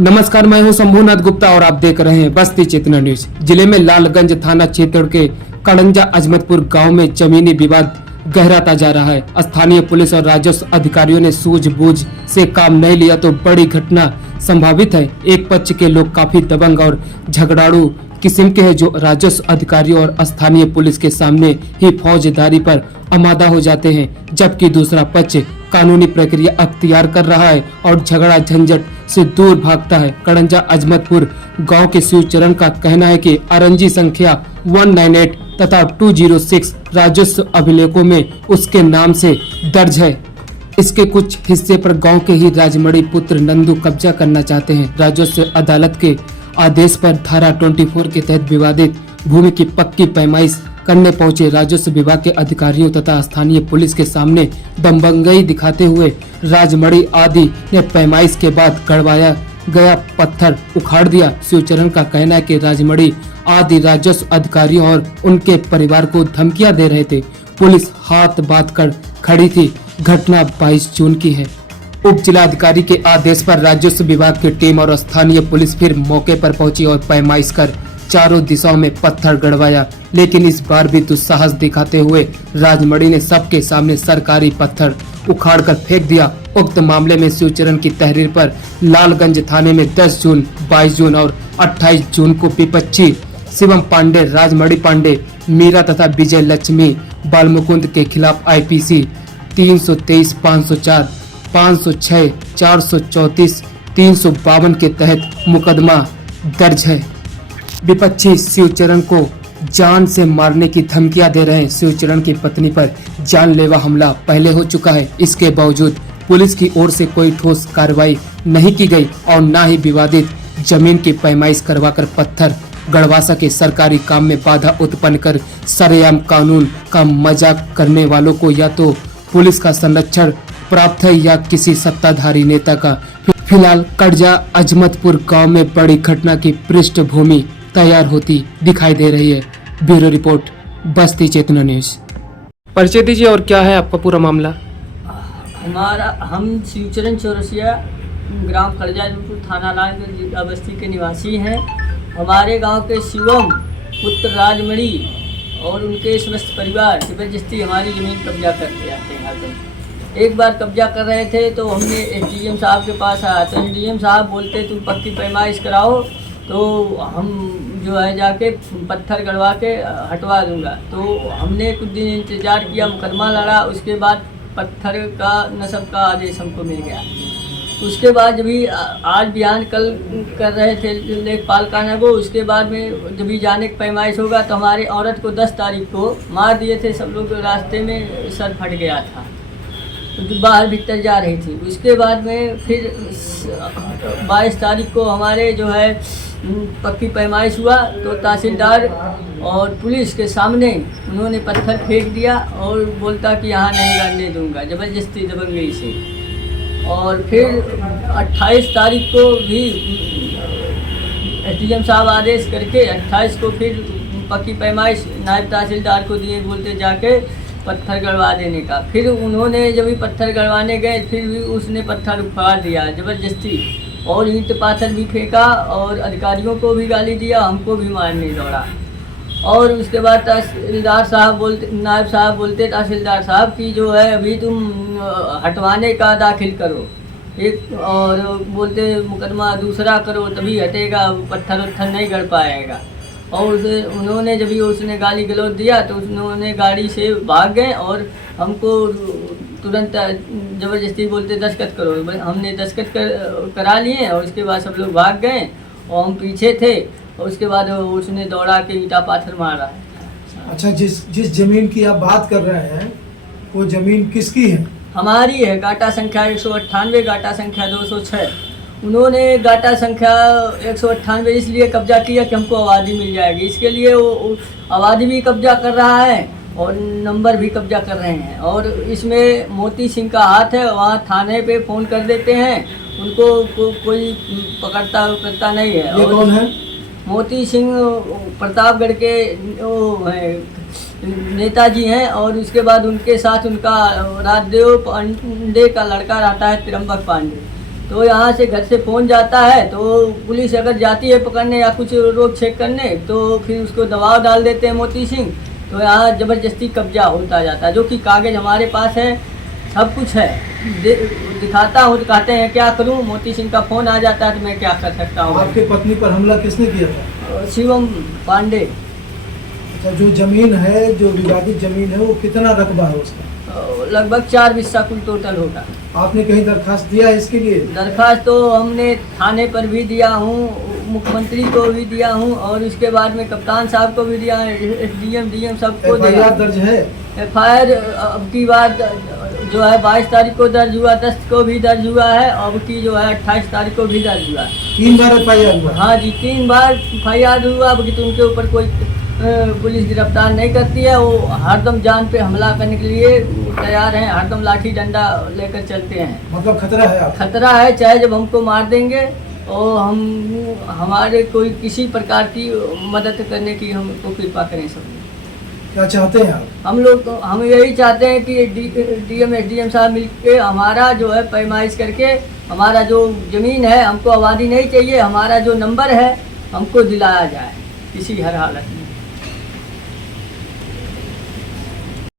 नमस्कार, मैं हूं शंभुनाथ गुप्ता और आप देख रहे हैं बस्ती चेतना न्यूज। जिले में लालगंज थाना क्षेत्र के कड़ंजा अजमतपुर गांव में जमीनी विवाद गहराता जा रहा है। स्थानीय पुलिस और राजस्व अधिकारियों ने सूझबूझ से काम नहीं लिया तो बड़ी घटना संभावित है। एक पक्ष के लोग काफी दबंग और झगड़ालू किस्म के हैं जो राजस्व अधिकारियों और स्थानीय पुलिस के सामने ही फौजदारी पर आमादा हो जाते हैं, जबकि दूसरा पक्ष कानूनी प्रक्रिया अख्तियार कर रहा है और झगड़ा झंझट से दूर भागता है। कड़ंजा अजमतपुर गांव के शिवचरण का कहना है कि अरंजी संख्या 198 तथा 206 राजस्व अभिलेखों में उसके नाम से दर्ज है। इसके कुछ हिस्से पर गांव के ही राजमणि पुत्र नंदू कब्जा करना चाहते हैं। राजस्व अदालत के आदेश पर धारा 24 के तहत विवादित भूमि की पक्की पैमाइश करने पहुंचे राजस्व विभाग के अधिकारियों तथा स्थानीय पुलिस के सामने दबंगई दिखाते हुए राजमणि आदि ने पैमाइश के बाद गड़वाया गया पत्थर उखाड़ दिया। शिवचरण का कहना है कि राजमणि आदि राजस्व अधिकारियों और उनके परिवार को धमकियां दे रहे थे। पुलिस हाथ बांध कर खड़ी थी। घटना 22 जून की है। उप जिलाधिकारी के आदेश पर राजस्व विभाग की टीम और स्थानीय पुलिस फिर मौके पर पहुंची और पैमाइश कर चारों दिशाओं में पत्थर गड़वाया, लेकिन इस बार भी दुस्साहस दिखाते हुए राजमणि ने सबके सामने सरकारी पत्थर उखाड़कर फेंक दिया। उक्त मामले में शिवचरण की तहरीर पर लालगंज थाने में 10 जून, 22 जून और 28 जून को विपक्षी शिवम पांडे, राजमणि पांडे, मीरा तथा विजय लक्ष्मी बालमुकुंद के खिलाफ आईपीसी 323, 504, 506, 434, 352 के तहत मुकदमा दर्ज है। विपक्षी शिवचरण को जान से मारने की धमकियां दे रहे हैं। शिवचरण की पत्नी पर जानलेवा हमला पहले हो चुका है। इसके बावजूद पुलिस की ओर से कोई ठोस कार्रवाई नहीं की गई और न ही विवादित जमीन की पैमाइश करवाकर पत्थर गड़वा सके। सरकारी काम में बाधा उत्पन्न कर सरेआम कानून का मजाक करने वालों को या तो पुलिस का संरक्षण प्राप्त है या किसी सत्ताधारी नेता का। फिलहाल कड़ंजा अजमतपुर गांव में बड़ी घटना की पृष्ठभूमि तैयार होती दिखाई दे रही है। ब्यूरो रिपोर्ट, बस्ती चेतना न्यूज। परिचय दीजिए और क्या है आपका पूरा मामला? हम शिवचरण चौरसिया, ग्राम कड़ंजा अजमतपुर, थाना लालगंज, जिला बस्ती के निवासी हैं। हमारे गांव के शिवम पुत्र राजमणि और उनके समस्त परिवार जबरदस्ती हमारी ज़मीन कब्जा करते आते हैं। हरदम एक बार कब्जा कर रहे थे तो हमने एसडीएम साहब के पास आया तो एसडीएम साहब बोलते तुम पक्की पैमाइश कराओ तो हम जो है जाके पत्थर गड़वा के हटवा दूंगा। तो हमने कुछ दिन इंतज़ार किया, मुकदमा लड़ा, उसके बाद पत्थर का नस्ब का आदेश हमको मिल गया। उसके बाद जब भी आज बयान कल कर रहे थे लेखपाल खाना को, उसके बाद में जब भी जाने की पैमाइश होगा तो हमारी औरत को 10 तारीख को मार दिए थे सब लोग। रास्ते में सर फट गया था, तो बाहर भीतर जा रही थी। उसके बाद में फिर 22 तारीख को हमारे जो है पक्की पैमाइश हुआ तो तहसीलदार और पुलिस के सामने उन्होंने पत्थर फेंक दिया और बोलता कि यहाँ नहीं करने दूंगा, ज़बरदस्ती दबंगई से। और फिर 28 तारीख को भी एसडीएम साहब आदेश करके 28 को फिर पक्की पैमाइश नायब तहसीलदार को दिए, बोलते जाके पत्थर गड़वा देने का। फिर उन्होंने जब भी पत्थर गड़वाने गए फिर भी उसने पत्थर उखाड़ दिया ज़बरदस्ती और ईंट पाथर भी फेंका और अधिकारियों को भी गाली दिया, हमको भी मारने दौड़ा। और उसके बाद तहसीलदार साहब बोलते, नायब साहब बोलते तहसीलदार साहब की जो है अभी तुम हटवाने का दाखिल करो एक, और बोलते मुकदमा दूसरा करो तभी हटेगा, पत्थर उत्थर नहीं गड़ पाएगा। और उन्होंने जब भी उसने गाली गलौज दिया तो उन्होंने गाड़ी से भाग गए और हमको तुरंत ज़बरदस्ती बोलते दस्तखत करो। हमने दस्तखत करा लिए और उसके बाद सब लोग भाग गए और हम पीछे थे और उसके बाद उसने दौड़ा के ईंटा पाथर मारा। अच्छा, जिस जमीन की आप बात कर रहे हैं वो जमीन किसकी है? हमारी है। गाटा संख्या 198, गाटा संख्या 206। उन्होंने गाटा संख्या 198 इसलिए कब्जा किया कि हमको आबादी मिल जाएगी, इसके लिए वो आबादी भी कब्जा कर रहा है और नंबर भी कब्जा कर रहे हैं। और इसमें मोती सिंह का हाथ है, वहाँ थाने पे फ़ोन कर देते हैं, उनको कोई पकड़ता नहीं है। ये कौन है? मोती सिंह प्रतापगढ़ के नेताजी हैं और उसके बाद उनके साथ उनका राजदेव पांडे का लड़का रहता है, त्रियंबक पांडे। तो यहाँ से घर से फ़ोन जाता है, तो पुलिस अगर जाती है पकड़ने या कुछ रोक छेक करने, तो फिर उसको दबाव डाल देते हैं मोती सिंह। तो यहाँ ज़बरदस्ती कब्जा होता जाता है, जो कि कागज़ हमारे पास है, सब कुछ है। दिखाता हूँ तो कहते हैं क्या करूँ, मोती सिंह का फ़ोन आ जाता है तो मैं क्या कर सकता हूँ। आपके पत्नी पर हमला किसने किया था? शिवम पांडे। अच्छा, जो जमीन है, जो विवादित जमीन है, वो कितना रकबा है उसका? लगभग 4 बिस्सा कुल टोटल होगा। आपने कहीं दरखास्त दिया है इसके लिए? दरखास्त तो हमने थाने पर भी दिया हूँ, मुख्यमंत्री को भी दिया हूँ, और उसके बाद में कप्तान साहब को भी दिया है, एसडीएम डीएम सबको दिया। FIR दर्ज है? FIR अब की बार जो है 22 तारीख को दर्ज हुआ, 10 को भी दर्ज हुआ है, अब की जो है 28 तारीख को भी दर्ज हुआ है। 3 बार FIR हुआ? हाँ जी, 3 बार FIR हुआ। अब की तो उनके ऊपर कोई पुलिस गिरफ्तार नहीं करती है। वो हरदम जान पे हमला करने के लिए तैयार हैं, हरदम लाठी डंडा लेकर चलते हैं। मतलब खतरा है आप? खतरा है, चाहे जब हमको मार देंगे और हमारे कोई किसी प्रकार की मदद करने की हमको कृपा करें सब। क्या चाहते हैं आप? हम यही चाहते हैं कि डीएम एसडीएम साहब मिलके हमारा जो है पैमाइश करके हमारा जो ज़मीन है, हमको आबादी नहीं चाहिए, हमारा जो नंबर है हमको दिलाया जाए किसी हर हालत में।